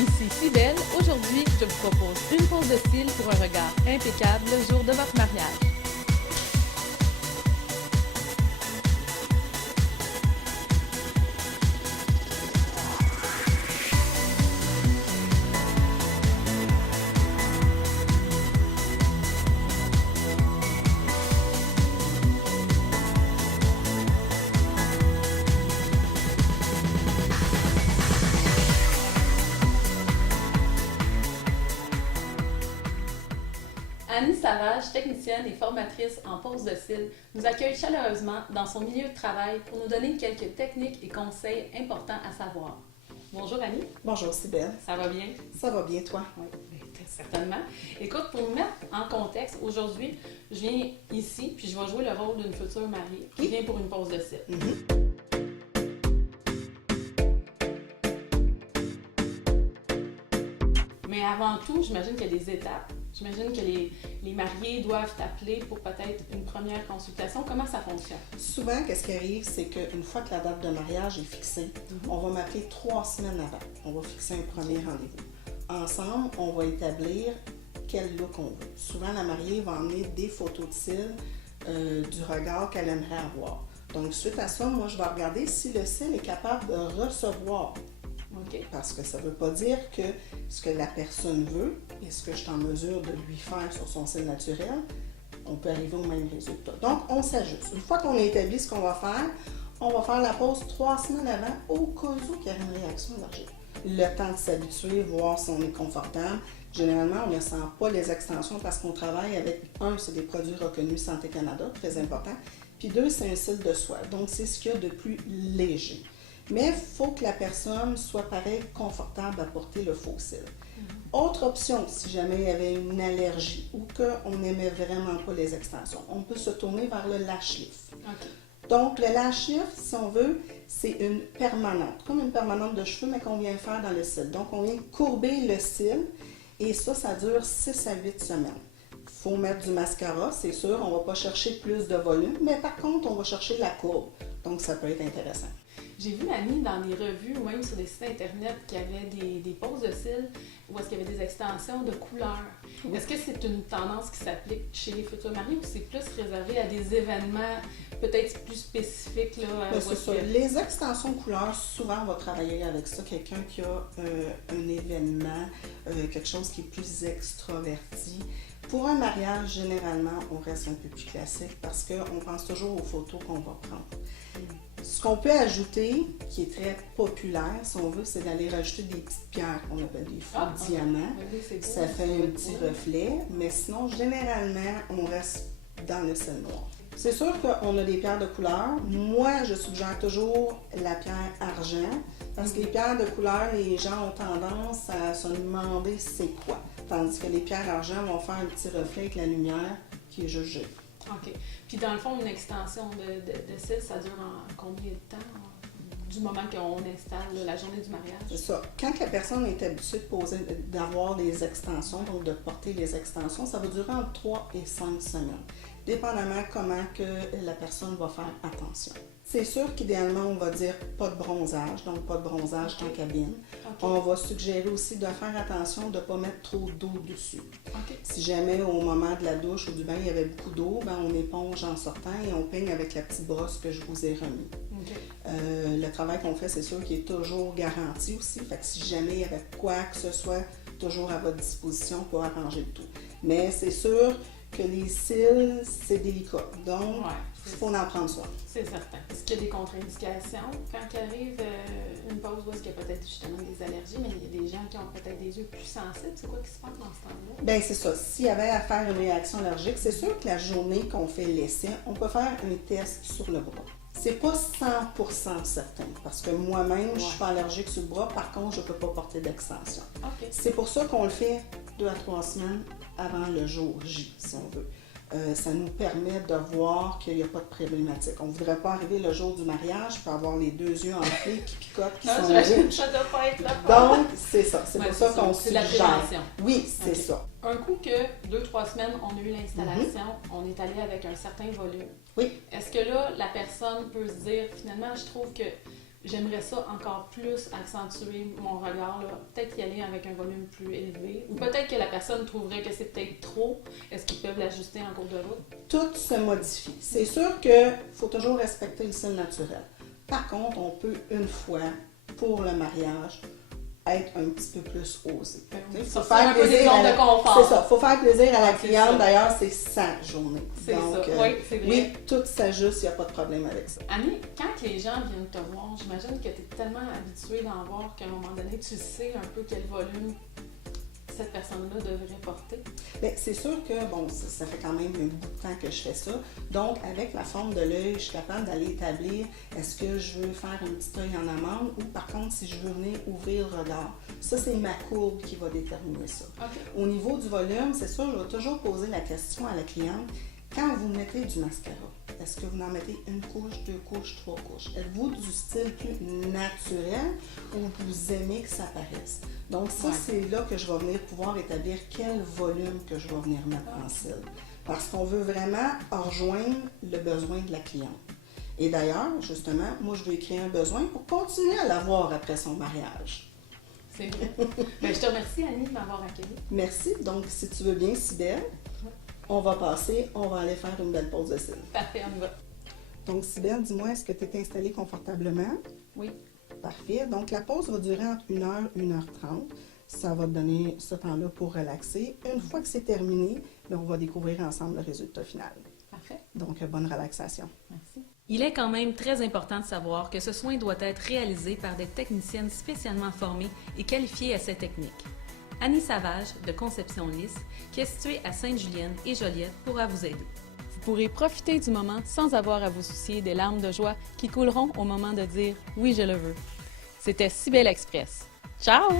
Ici Cybelle. Aujourd'hui, je vous propose une pause de style pour un regard impeccable le jour de votre mariage. Annie Savage, technicienne et formatrice en pose de cils, nous accueille chaleureusement dans son milieu de travail pour nous donner quelques techniques et conseils importants à savoir. Bonjour Annie. Bonjour Cybelle. Ça va bien? Ça va bien toi? Oui, très certainement. Écoute, pour nous mettre en contexte, aujourd'hui, je viens ici puis je vais jouer le rôle d'une future mariée qui vient pour une pose de cils. Mais avant tout, j'imagine qu'il y a des étapes. J'imagine que les mariés doivent t'appeler pour peut-être une première consultation. Comment ça fonctionne? Souvent, qu'est-ce qui arrive, c'est qu'une fois que la date de mariage est fixée, on va m'appeler 3 semaines avant. On va fixer un premier rendez-vous. Ensemble, on va établir quel look on veut. Souvent, la mariée va emmener des photos de cils du regard qu'elle aimerait avoir. Donc, suite à ça, moi, je vais regarder si le cil est capable de recevoir. Okay. Parce que ça ne veut pas dire que ce que la personne veut et ce que je suis en mesure de lui faire sur son cil naturel, on peut arriver au même résultat. Donc, on s'ajuste. Une fois qu'on a établi ce qu'on va faire la pause 3 semaines avant au cas où il y a une réaction allergique. Le temps de s'habituer, voir si on est confortable. Généralement, on ne sent pas les extensions parce qu'on travaille avec, c'est des produits reconnus Santé Canada, très important, puis 2, c'est un cil de soie. Donc, c'est ce qu'il y a de plus léger. Mais il faut que la personne soit pareil confortable à porter le faux cil. Autre option, si jamais il y avait une allergie ou qu'on n'aimait vraiment pas les extensions, on peut se tourner vers le lash lift. Okay. Donc, le lash lift, si on veut, c'est une permanente, comme une permanente de cheveux, mais qu'on vient faire dans le cil. Donc, on vient courber le cil et ça dure 6 à 8 semaines. Il faut mettre du mascara, c'est sûr, on ne va pas chercher plus de volume, mais par contre, on va chercher la courbe. Donc, ça peut être intéressant. J'ai vu, Annie, dans des revues ou même sur des sites internet qu'il y avait des poses de cils où est-ce qu'il y avait des extensions de couleurs. Oui. Est-ce que c'est une tendance qui s'applique chez les futurs mariés ou c'est plus réservé à des événements peut-être plus spécifiques? C'est ça. Les extensions couleurs, souvent on va travailler avec ça. Quelqu'un qui a un événement, quelque chose qui est plus extraverti. Pour un mariage, généralement, on reste un peu plus classique parce qu'on pense toujours aux photos qu'on va prendre. Ce qu'on peut ajouter, qui est très populaire, si on veut, c'est d'aller rajouter des petites pierres qu'on appelle des faux diamants. Oui, ça fait un petit reflet, mais sinon, généralement, on reste dans le ciel noir. C'est sûr qu'on a des pierres de couleur. Moi, je suggère toujours la pierre argent, parce que les pierres de couleur, les gens ont tendance à se demander c'est quoi. Tandis que les pierres argent vont faire un petit reflet avec la lumière qui est juste jolie. OK. Puis dans le fond, une extension de cils, ça dure en combien de temps? Du moment qu'on installe la journée du mariage? C'est ça. Quand la personne est habituée d'avoir des extensions, donc de porter les extensions, ça va durer entre 3 et 5 semaines, dépendamment comment que la personne va faire attention. C'est sûr qu'idéalement, on va dire pas de bronzage, donc pas de bronzage en cabine. Okay. On va suggérer aussi de faire attention de ne pas mettre trop d'eau dessus. Okay. Si jamais au moment de la douche ou du bain, il y avait beaucoup d'eau, on éponge en sortant et on peigne avec la petite brosse que je vous ai remis. Okay. Le travail qu'on fait, c'est sûr qu'il est toujours garanti aussi. Fait que si jamais il y avait quoi que ce soit, toujours à votre disposition pour arranger le tout. Mais c'est sûr que les cils, c'est délicat. Donc, il faut en prendre soin. C'est certain. Est-ce qu'il y a des contre-indications quand il arrive une pause où est-ce qu'il y a peut-être justement des allergies, mais il y a des gens qui ont peut-être des yeux plus sensibles? C'est quoi qui se passe dans ce temps-là? Bien, c'est ça. S'il y avait à faire une réaction allergique, c'est sûr que la journée qu'on fait l'essai, on peut faire un test sur le bras. C'est pas 100% certain, parce que moi-même, je suis pas allergique sur le bras, par contre, je peux pas porter d'extension. Okay. C'est pour ça qu'on le fait 2 à 3 semaines avant le jour J, si on veut. Ça nous permet de voir qu'il n'y a pas de problématique. On ne voudrait pas arriver le jour du mariage pour avoir les 2 yeux enflés qui picotent, qui sont rouges. Ça doit pas être là. Donc, c'est ça. C'est pour ça qu'on suggère. C'est la prévention. Oui, c'est ça. Un coup que 2-3 semaines, on a eu l'installation, on est allé avec un certain volume. Oui. Est-ce que là, la personne peut se dire, finalement, je trouve que j'aimerais ça encore plus accentuer mon regard, là. Peut-être y aller avec un volume plus élevé. Ou peut-être que la personne trouverait que c'est peut-être trop. Est-ce qu'ils peuvent l'ajuster en cours de route? Tout se modifie. C'est sûr qu'il faut toujours respecter le cil naturel. Par contre, on peut une fois, pour le mariage, être un petit peu plus osé. Il faut faire plaisir à la... C'est ça, faut faire plaisir à la cliente. D'ailleurs, c'est sa journée. C'est donc, ça, oui, c'est vrai. Oui, tout s'ajuste, il n'y a pas de problème avec ça. Annie, quand les gens viennent te voir, j'imagine que tu es tellement habituée d'en voir qu'à un moment donné, tu sais un peu quel volume cette personne-là devrait porter. Bien, c'est sûr que, bon, ça fait quand même un bout de temps que je fais ça. Donc, avec la forme de l'œil, je suis capable d'aller établir est-ce que je veux faire un petit œil en amande ou par contre, si je veux venir ouvrir le regard. Ça, c'est ma courbe qui va déterminer ça. Okay. Au niveau du volume, c'est sûr, je vais toujours poser la question à la cliente. Quand vous mettez du mascara, est-ce que vous en mettez une couche, 2 couches, 3 couches? Êtes-vous du style plus naturel ou vous aimez que ça paraisse? Donc ça, c'est là que je vais venir pouvoir établir quel volume que je vais venir mettre en cils. Parce qu'on veut vraiment rejoindre le besoin de la cliente. Et d'ailleurs, justement, moi, je veux créer un besoin pour continuer à l'avoir après son mariage. C'est vrai. Bien, je te remercie, Annie, de m'avoir accueillie. Merci. Donc, si tu veux bien, Cybèle, on va aller faire une belle pause de cils. Parfait, on y va. Donc, Cybèle, dis-moi, est-ce que tu es installée confortablement? Oui. Parfait. Donc, la pause va durer entre 1h et 1h30. Ça va te donner ce temps-là pour relaxer. Une fois que c'est terminé, bien, on va découvrir ensemble le résultat final. Parfait. Donc, bonne relaxation. Merci. Il est quand même très important de savoir que ce soin doit être réalisé par des techniciennes spécialement formées et qualifiées à cette technique. Annie Savage, de Conception Lisse, qui est située à Sainte-Julienne et Joliette, pourra vous aider. Vous pourrez profiter du moment sans avoir à vous soucier des larmes de joie qui couleront au moment de dire « Oui, je le veux ». C'était Cybèle Express. Ciao!